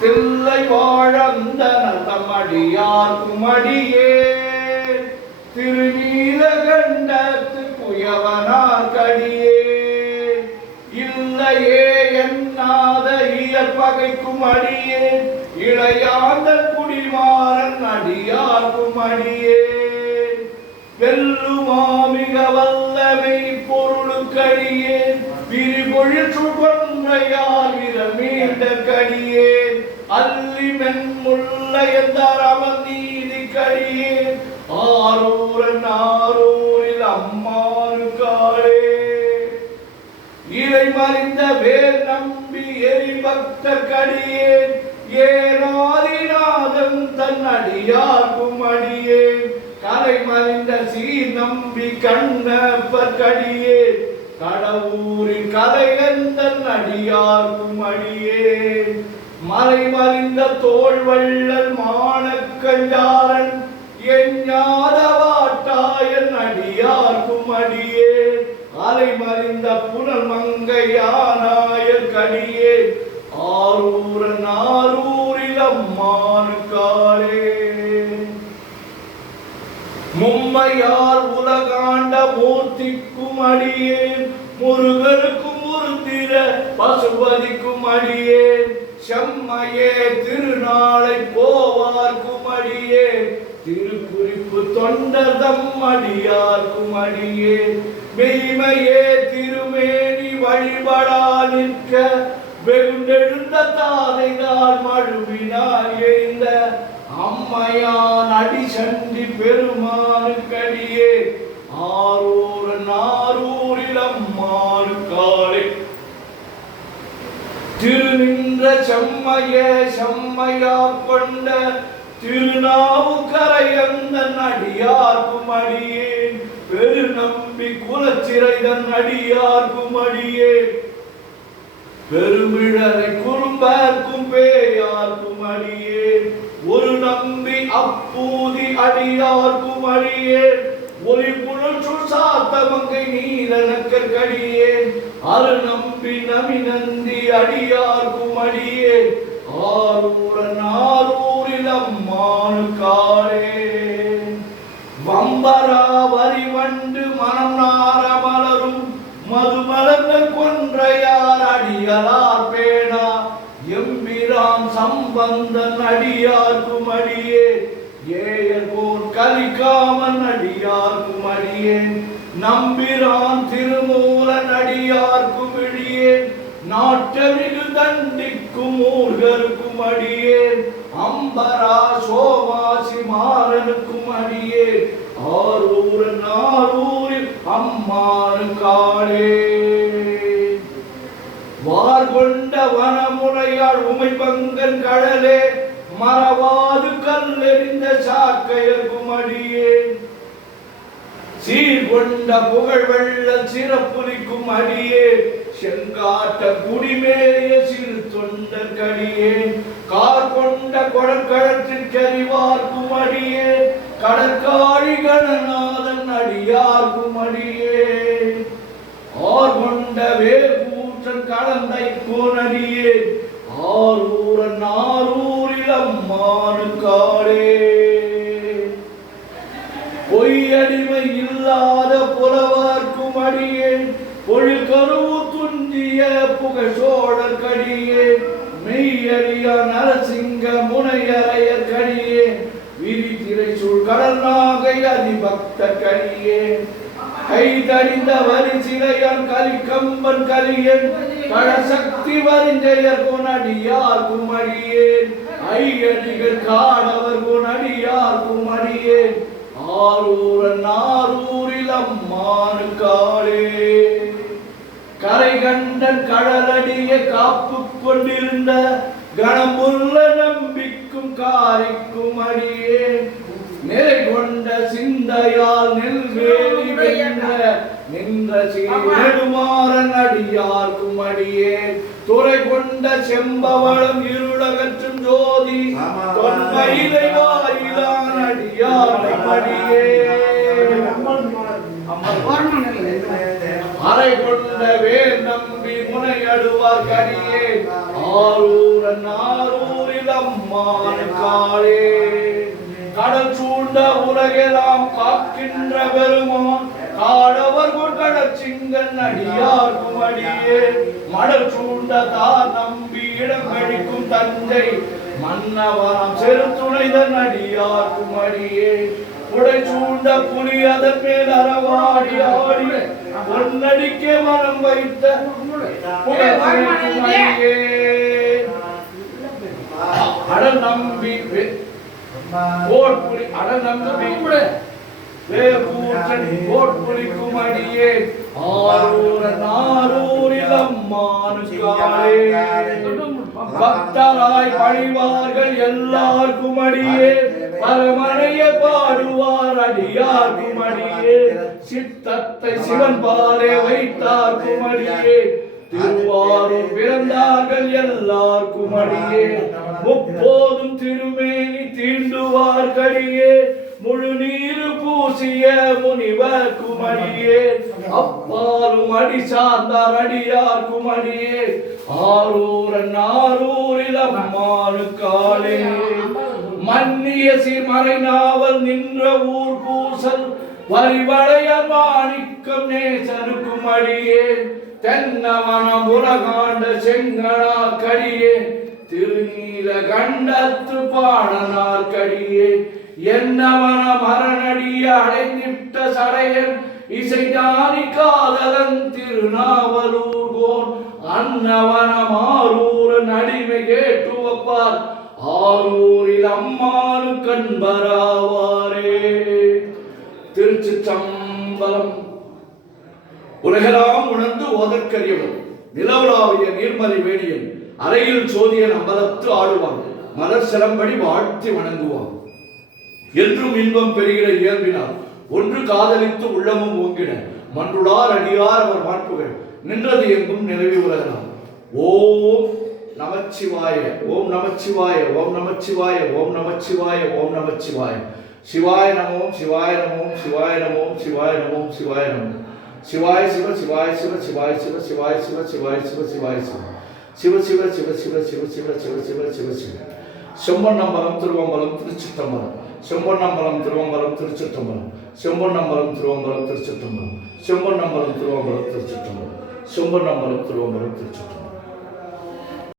தில்லை வாழந்த நலமடியார்க்கும் அடியே திருநீலகண்டத்து குயவனார் கடியே இல்லையே என்னாத இயற்பகைக்கும் அடியே இளையாந்த குடிமாறன் அடியார்க்கும் அடியே வெல்லுமாமிக வல்லமை பொருளுக்கடியே விரிபொழில் சுகொன்றையார் விரமீண்ட கடியே அல்லி மென்முள்ள எந்தரவன் நீதி கடியே ஆரூரன் ஆரூரில் அம்மாறு காளே இலை மறிந்த வேர் நம்பி எரிபக்த கடியே ஏனாதிநாதன் தன் அடியார்க்கும் அடியே கலை மறிந்த சீர் நம்பி கண்ணப்பர் கடியே கடவுரின் கதைகந்தன் அடியார்க்கும் அடியே மலை மறிந்த தோல் வள்ளல் மானக்கஞ்சாரன் எஞ்ஞாத வாட்டாயன் அடியார்க்கும் அடியே அலை மறிந்த புனல் மங்கையானாயர் கடியே ஆரூரன் ஆரூரில் அம்மானு காளே மும்மையார் உலகாண்ட மூர்த்திக்கும் அடியே முருகனுக்கும் முருந்திர பசுபதிக்கும் அடியே செம்மையே திருநாளை போவார்க்கும் அடியே திருக்குறிப்பு தொண்டர்தம் அடியார்க்கும் அடியே மெய்மையே திருமேனி வழிபடா நிற்க வெகுண்டெழுந்த தாதைதான் மழுவினார் எரிந்த அம்மையான் அடிசண்டி பெருமானுக்கடியே ஆரூரன் ஆரூரில் அம்மானு காளே திருநின்ற செம்மையே செம்மையா கொண்ட திருநாவுக்கரையந்தன் அடியார்க்கும் அடியே பெருநம்பி குலச்சிறைதன் அடியார்க்கும் அடியே பெருமிழரை குறும்பர்க்கும் பேயார்க்கும் அடியே ஒரு நம்பி அப்பூதி அடியார்க்கும் அடியே ஒளி புழல் சாத்தமங்கை நீலனக்கர் கடியே அரு நம்பி நமி நந்தி அடியார்க்கும் அடியே ஆரூரன் ஆரூரில் அம்மானு காளே வம்பரா வரிவண்டு மனம் நார மலரும் மதுமலர்ந்த கொன்றையார் அடிகளார் பேணா எம்பிரான் சம்பந்தன் அடியார்க்கும் அடியே ஏயர் போர் கலிகாமன் அடியார்க்கும் அடியே நம்பிரான் திருமூலன் அடியார்க்கும் இடியே நாட்டமிகு தண்டிக்கும் ஊர்களுக்கும் அடியே அம்பரா சோமாசி மாறனுக்கும் அடியே ஆரூரன் ஆரூரில் அம்மானு காளே வார் கொண்ட வனமுறையாள் உமை பங்கன் கடலே மறவாது கல்லெறிந்த சாக்கையர்க்கும் அடியே சீர்கொண்ட புகழ் வெள்ளல் சிறப்புலிக்கும் அடியே செங்காட்ட குடிமேறிய சிறு தொண்டர் கடியே கார் கொண்ட கொடற்கழற்றில் கரிவார்க்கும் அடியே கடற்காழி கணநாதன் அடியார்க்கும் அடியே ஆர் கொண்ட வேகூற்றன் கலந்தை கோனடியே ஆரூரன் ஆரூரில் அம்மானு காளே பொய்யடிமை இல்லாத புலவர்க்கும் அடியே பொழில் கருவு துஞ்சிய புகழோடர் கடியே மெய்யறிய நரசிங்க முனையறையர் கடியே விரிதிரை சூழ் கடல் நாகை அதிபக்த கடியே கைதறிந்த வரிசிலையன் கலிகம்பன் கலியன் கடசக்தி வரிஞ்செயர் கொனடியார்க்கும் அடியேன் ஐயடிகள் காடவர் கொனடியார்க்கும் அடியேன் ஆரூரன் ஆரூரில் அம்மானு காளே கரை கண்டன் கடலடிய காப்பு கொண்டிருந்த கணமுள்ள நம்பிக்கும் காரிக்கும் அடியே நிலை கொண்ட சிந்தையால் நெல்வேலி வென்ற நின்ற நெடுமாறன் அடியார்க்கும் அடியே துறை கொண்ட செம்பவளம் இருளகற்றும் ஜோதி தொன்மையிலை வாயிலான் அடியார்க்கும் அடியே அரை கொண்ட வேல் நம்பி முனையடுவார் கடியே ஆரூரன் ஆரூரில் அம்மானுக்காளே கடல் சூழ்ந்த உலகெல்லாம் காக்கின்ற பெருமான் காடவர் கடற் சிங்கன் அடியார்க்கும் அடியே மடல் சூழ்ந்த தார் நம்பி இடம் கழிக்கும் தந்தை மன்னவரம் செருத்துணைதன் அடியார்க்கும் அடியே உடை சூழ்ந்த புலி அதன் மேல் அறவாடி ஆடி பொன்னடிக்கே மனம் வைத்த அடல் நம்பி கோட்புலி அடல் நம்பி கோட்புலிக்கும் அடியே ஆரூரில் அம்மானுக்காளே பக்தராய் பணிவார்கள் எல்லாருக்கும் அடியே பரமனைய பாடுவார் அடியார்க்கும் அடியே சித்தத்தை சிவன் பாலே வைத்தார்க்கும் அடியே திருவாரூர் பிறந்தார்கள் எல்லாருக்கும் அடியே முப்போதும் திருமேனி தீண்டுவார் கடியே முழு நீரு பூசிய முனிவர் குமடியே அப்பாலும் அடி சார்ந்தார் அடியார்க்கும் அடியே ஆரூரன் ஆரூரில் அம்மானுக்காளே மன்னிய சீர்மறை நாவல் நின்ற ஊர் பூசல் வரிவளைய மாணிக்கம் நேசனுக்கும் அடியே தென்னவனம் உலகாண்ட செங்கனா கடியே திருநீல கண்டத்து பாடனார் கடியே என்னவன மரணடிய அடைந்திட்ட சடையன் இசைஞானி காதலன் திருநாவலூர் கோன் அன்னவன மாரூரன் அடிமை கேட்டுவப்பார் ஆரூரில் அம்மானு கண்பராவாரே. திருச்சிற்றம்பலம். உலகெல்லாம் உணர்ந்து ஓதற்கரியவன் நிலவுலாவிய நீர்மறை வேணியன் அறையில் சோதியன் அம்பலத்து ஆடுவான் மலர் சிலம்படி வாழ்த்தி வணங்குவான் என்றும் இன்பம் பெறுகிற இயல்பினார் ஒன்று காதலித்து உள்ளமும் ஓங்கிட மன்றுளார் அடியார் அவர் மாட்புகள் நின்றது எங்கும் நிலவி உலகலாம். ஓம் நமச்சிவாய ஓம் நமச்சிவாய ஓம் நமச்சிவாய ஓம் நமச்சிவாய ஓம் நமச்சிவாய சிவாய நமோம் சிவாய நமோம் சிவாய நமோம் சிவாய நமோம் சிவாய நமோம் சிவாய சிவ சிவாய சிவ சிவாய சிவ சிவாய சிவ சிவாய சிவ சிவாய சிவ சிவ சிவ சிவ சிவ சிவ சிவ சிவ சிவ சிவ சிவ செம்பொன்னம்பலம் திருவம்பலம் திருச்சிற்றம்பலம் செம்பொன்னம்பலம் திருவம்பலம் திருச்சிற்றம்பலம் செம்பொன்னம்பலம் திருவம்பலம் திருச்சிற்றம்பலம் செம்பொன்னம்பலம் திருவம்பலம் திருச்சிற்றம்பலம் செம்பொன்னம்பலம் திருவம்பலம் திருச்சிற்றம்பலம்.